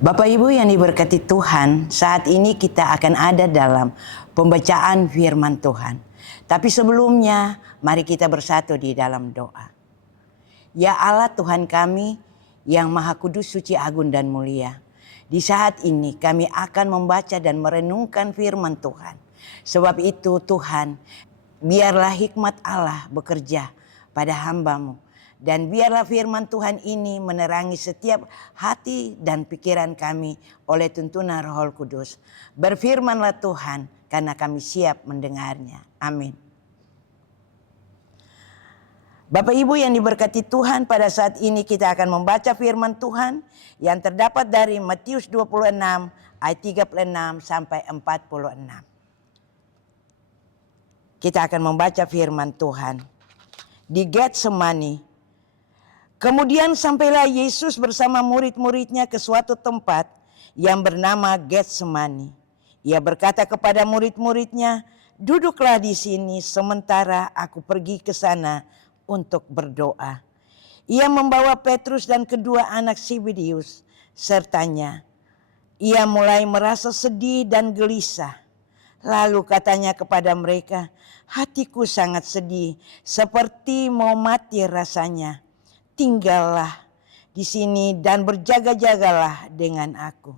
Bapak Ibu yang diberkati Tuhan, saat ini kita akan ada dalam pembacaan firman Tuhan. Tapi sebelumnya, mari kita bersatu di dalam doa. Ya Allah Tuhan kami yang Maha Kudus, Suci, Agung, dan Mulia. Di saat ini kami akan membaca dan merenungkan firman Tuhan. Sebab itu Tuhan, biarlah hikmat Allah bekerja pada hamba-Mu. Dan biarlah firman Tuhan ini menerangi setiap hati dan pikiran kami oleh tuntunan Roh Kudus. Berfirmanlah Tuhan, karena kami siap mendengarnya. Amin. Bapak Ibu yang diberkati Tuhan, pada saat ini kita akan membaca firman Tuhan yang terdapat dari Matius 26 ayat 36 sampai 46. Kita akan membaca firman Tuhan. Di Getsemani, kemudian sampailah Yesus bersama murid-muridnya ke suatu tempat yang bernama Getsemani. Ia berkata kepada murid-muridnya, "Duduklah di sini sementara aku pergi ke sana untuk berdoa." Ia membawa Petrus dan kedua anak Zebedeus sertanya. Ia mulai merasa sedih dan gelisah. Lalu katanya kepada mereka, "Hatiku sangat sedih, seperti mau mati rasanya. Tinggallah di sini dan berjaga-jagalah dengan aku."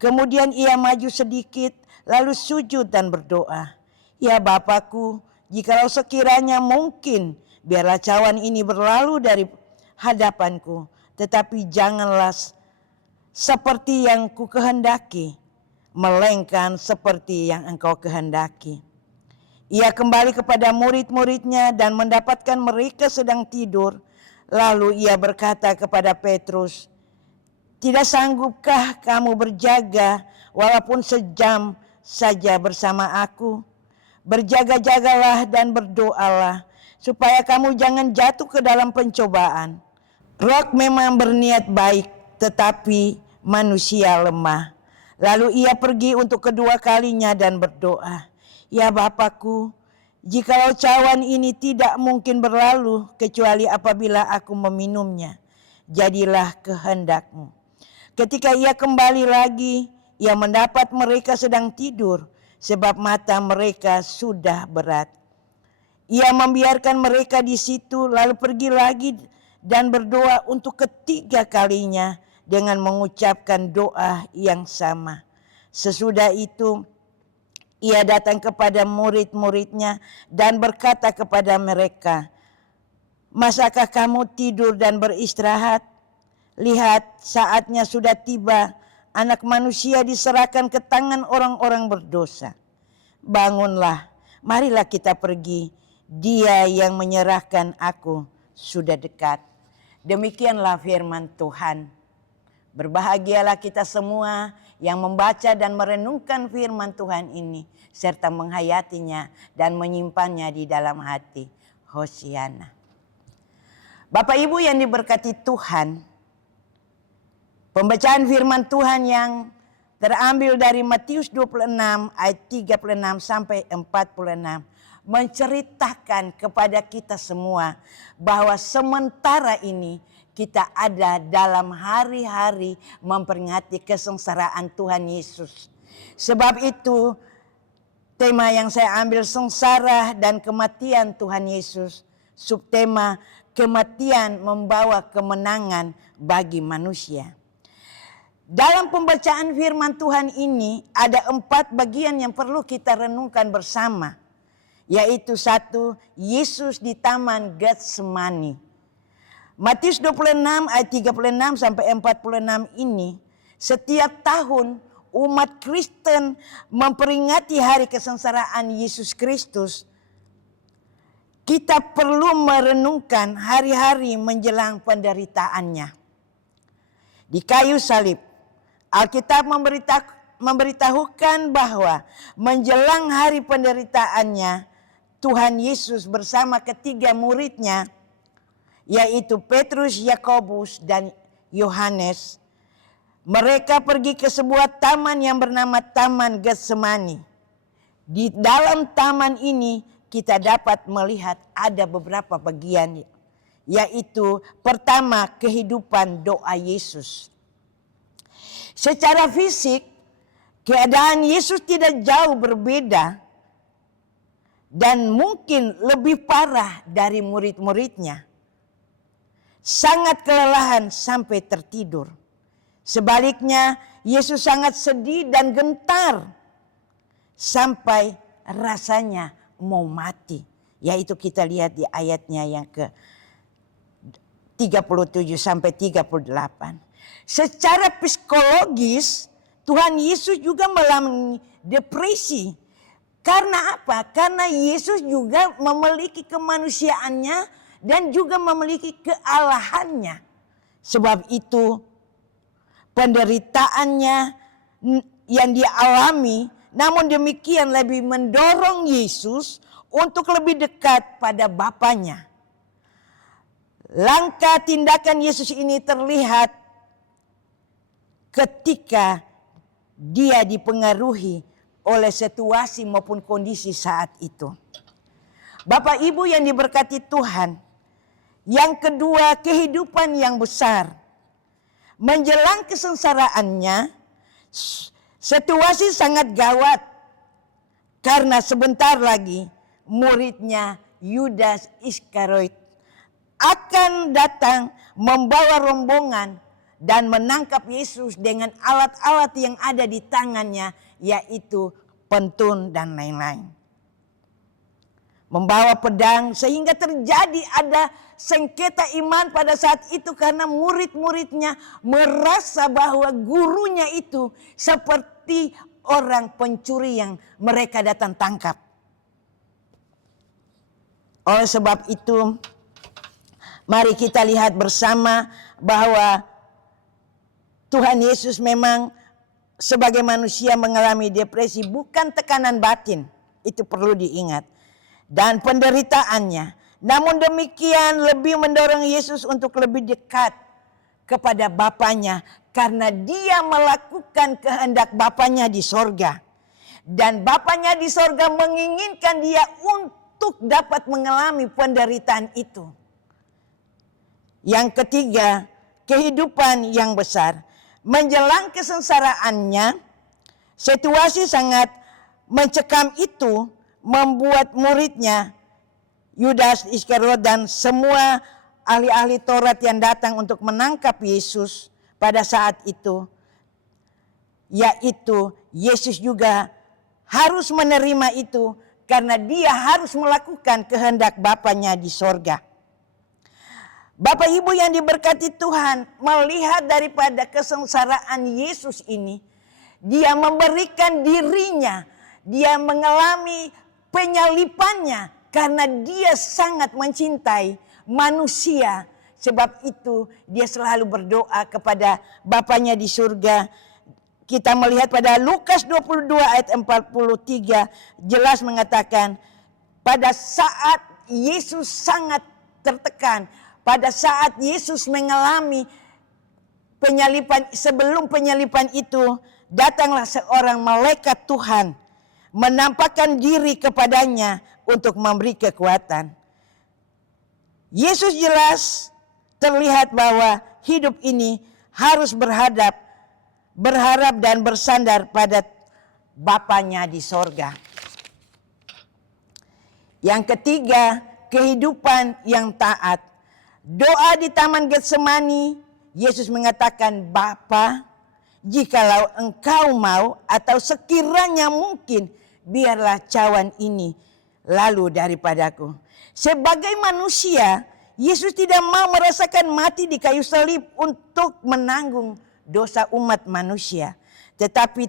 Kemudian ia maju sedikit, lalu sujud dan berdoa, "Ya Bapakku, jikalau sekiranya mungkin, biarlah cawan ini berlalu dari hadapanku, tetapi janganlah seperti yang ku kehendaki, melainkan seperti yang Engkau kehendaki." Ia kembali kepada murid-muridnya dan mendapatkan mereka sedang tidur. Lalu ia berkata kepada Petrus, "Tidak sanggupkah kamu berjaga walaupun sejam saja bersama aku? Berjaga-jagalah dan berdoalah supaya kamu jangan jatuh ke dalam pencobaan. Roh memang berniat baik, tetapi manusia lemah." Lalu ia pergi untuk kedua kalinya dan berdoa, "Ya Bapakku, jikalau cawan ini tidak mungkin berlalu kecuali apabila aku meminumnya, jadilah kehendak-Mu." Ketika ia kembali lagi, ia mendapat mereka sedang tidur, sebab mata mereka sudah berat. Ia membiarkan mereka di situ, lalu pergi lagi dan berdoa untuk ketiga kalinya dengan mengucapkan doa yang sama. Sesudah itu ia datang kepada murid-muridnya dan berkata kepada mereka, "Masakah kamu tidur dan beristirahat? Lihat, saatnya sudah tiba, Anak Manusia diserahkan ke tangan orang-orang berdosa. Bangunlah, marilah kita pergi. Dia yang menyerahkan aku sudah dekat." Demikianlah firman Tuhan. Berbahagialah kita semua yang membaca dan merenungkan firman Tuhan ini, serta menghayatinya dan menyimpannya di dalam hati. Hosiana. Bapak Ibu yang diberkati Tuhan, pembacaan firman Tuhan yang terambil dari Matius 26 ayat 36 sampai 46 menceritakan kepada kita semua bahwa sementara ini kita ada dalam hari-hari memperingati kesengsaraan Tuhan Yesus. Sebab itu tema yang saya ambil sengsara dan kematian Tuhan Yesus. Subtema kematian membawa kemenangan bagi manusia. Dalam pembacaan firman Tuhan ini ada 4 bagian yang perlu kita renungkan bersama. Yaitu 1, Yesus di Taman Getsemani. Matius 26 ayat 36 sampai 46 ini setiap tahun umat Kristen memperingati hari kesengsaraan Yesus Kristus. Kita perlu merenungkan hari-hari menjelang penderitaannya di kayu salib. Alkitab memberitahukan bahwa menjelang hari penderitaannya, Tuhan Yesus bersama ketiga muridnya, yaitu Petrus, Yakobus, dan Yohanes, mereka pergi ke sebuah taman yang bernama Taman Getsemani. Di dalam taman ini kita dapat melihat ada beberapa bagian, yaitu pertama, kehidupan doa Yesus. Secara fisik, keadaan Yesus tidak jauh berbeda dan mungkin lebih parah dari murid-muridnya. Sangat kelelahan sampai tertidur. Sebaliknya, Yesus sangat sedih dan gentar sampai rasanya mau mati. Yaitu kita lihat di ayatnya yang ke 37 sampai 38. Secara psikologis, Tuhan Yesus juga mengalami depresi. Karena apa? Karena Yesus juga memiliki kemanusiaannya dan juga memiliki kealahannya. Sebab itu penderitaannya yang dia alami, namun demikian lebih mendorong Yesus untuk lebih dekat pada Bapanya. Langkah tindakan Yesus ini terlihat ketika dia dipengaruhi oleh situasi maupun kondisi saat itu. Bapak Ibu yang diberkati Tuhan, yang kedua, kehidupan yang besar. Menjelang kesengsaraannya, situasi sangat gawat. Karena sebentar lagi muridnya Yudas Iskariot akan datang membawa rombongan dan menangkap Yesus dengan alat-alat yang ada di tangannya, yaitu pentun dan lain-lain. Membawa pedang sehingga terjadi ada sengketa iman pada saat itu karena murid-muridnya merasa bahwa gurunya itu seperti orang pencuri yang mereka datang tangkap. Oleh sebab itu, mari kita lihat bersama bahwa Tuhan Yesus memang sebagai manusia mengalami depresi, bukan tekanan batin. Itu perlu diingat. Dan penderitaannya. Namun demikian lebih mendorong Yesus untuk lebih dekat kepada Bapanya. Karena dia melakukan kehendak Bapanya di sorga. Dan Bapanya di sorga menginginkan dia untuk dapat mengalami penderitaan itu. Yang ketiga, kehidupan yang besar. Menjelang kesengsaraannya, situasi sangat mencekam itu membuat muridnya Yudas Iskariot dan semua ahli-ahli Taurat yang datang untuk menangkap Yesus pada saat itu, yaitu Yesus juga harus menerima itu karena dia harus melakukan kehendak Bapanya di sorga. Bapak Ibu yang diberkati Tuhan, melihat daripada kesengsaraan Yesus ini, dia memberikan dirinya, dia mengalami penyalipannya karena dia sangat mencintai manusia. Sebab itu dia selalu berdoa kepada Bapanya di surga. Kita melihat pada Lukas 22 ayat 43 jelas mengatakan pada saat Yesus sangat tertekan, pada saat Yesus mengalami penyalipan, sebelum penyalipan itu datanglah seorang malaikat Tuhan menampakkan diri kepadanya untuk memberi kekuatan. Yesus jelas terlihat bahwa hidup ini harus berharap dan bersandar pada Bapanya di sorga. Yang ketiga, kehidupan yang taat. Doa di Taman Getsemani, Yesus mengatakan, Bapa, jikalau engkau mau atau sekiranya mungkin, biarlah cawan ini lalu daripadaku. Sebagai manusia, Yesus tidak mau merasakan mati di kayu salib untuk menanggung dosa umat manusia. Tetapi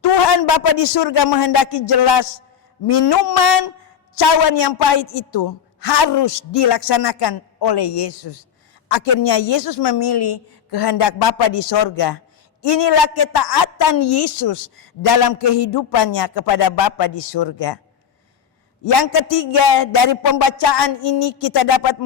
Tuhan Bapa di surga menghendaki jelas minuman cawan yang pahit itu harus dilaksanakan oleh Yesus. Akhirnya Yesus memilih kehendak Bapa di sorga. Inilah ketaatan Yesus dalam kehidupannya kepada Bapa di surga. Yang ketiga, dari pembacaan ini kita dapat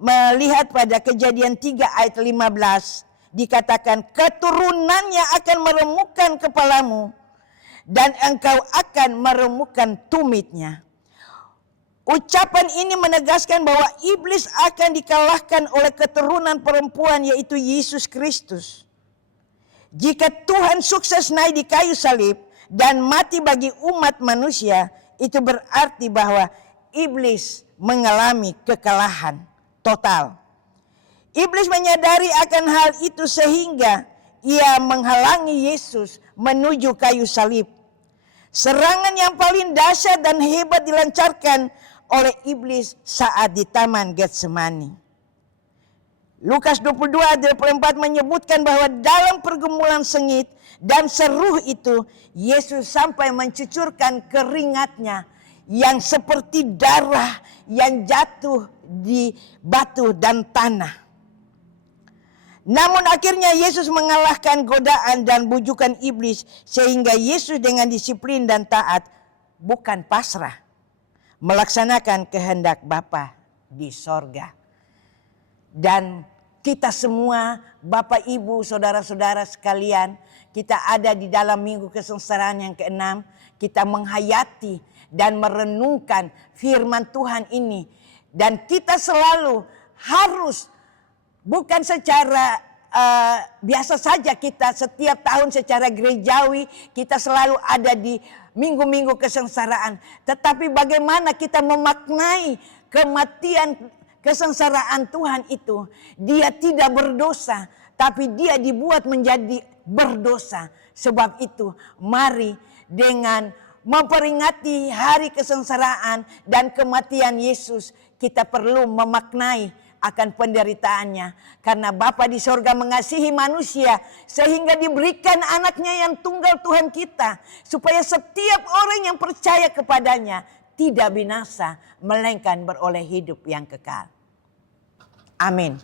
melihat pada Kejadian 3 ayat 15. Dikatakan keturunannya akan meremukkan kepalamu dan engkau akan meremukkan tumitnya. Ucapan ini menegaskan bahwa iblis akan dikalahkan oleh keturunan perempuan yaitu Yesus Kristus. Jika Tuhan sukses naik di kayu salib dan mati bagi umat manusia, itu berarti bahwa iblis mengalami kekalahan total. Iblis menyadari akan hal itu sehingga ia menghalangi Yesus menuju kayu salib. Serangan yang paling dahsyat dan hebat dilancarkan oleh iblis saat di Taman Getsemani. Lukas 22 ayat 24 menyebutkan bahwa dalam pergumulan sengit dan seruh itu, Yesus sampai mencucurkan keringatnya yang seperti darah yang jatuh di batu dan tanah. Namun akhirnya Yesus mengalahkan godaan dan bujukan iblis sehingga Yesus dengan disiplin dan taat, bukan pasrah, melaksanakan kehendak Bapa di sorga. Dan kita semua, Bapak, Ibu, saudara-saudara sekalian, kita ada di dalam minggu kesengsaraan yang ke-6. Kita menghayati dan merenungkan firman Tuhan ini. Dan kita selalu harus, bukan secara biasa saja kita setiap tahun secara gerejawi, kita selalu ada di minggu-minggu kesengsaraan. Tetapi bagaimana kita memaknai kematian kesengsaraan Tuhan itu. Dia tidak berdosa, tapi dia dibuat menjadi berdosa. Sebab itu mari dengan memperingati hari kesengsaraan dan kematian Yesus, kita perlu memaknai akan penderitaannya. Karena Bapa di sorga mengasihi manusia sehingga diberikan anaknya yang tunggal Tuhan kita. Supaya setiap orang yang percaya kepadanya tidak binasa, melainkan beroleh hidup yang kekal. Amin.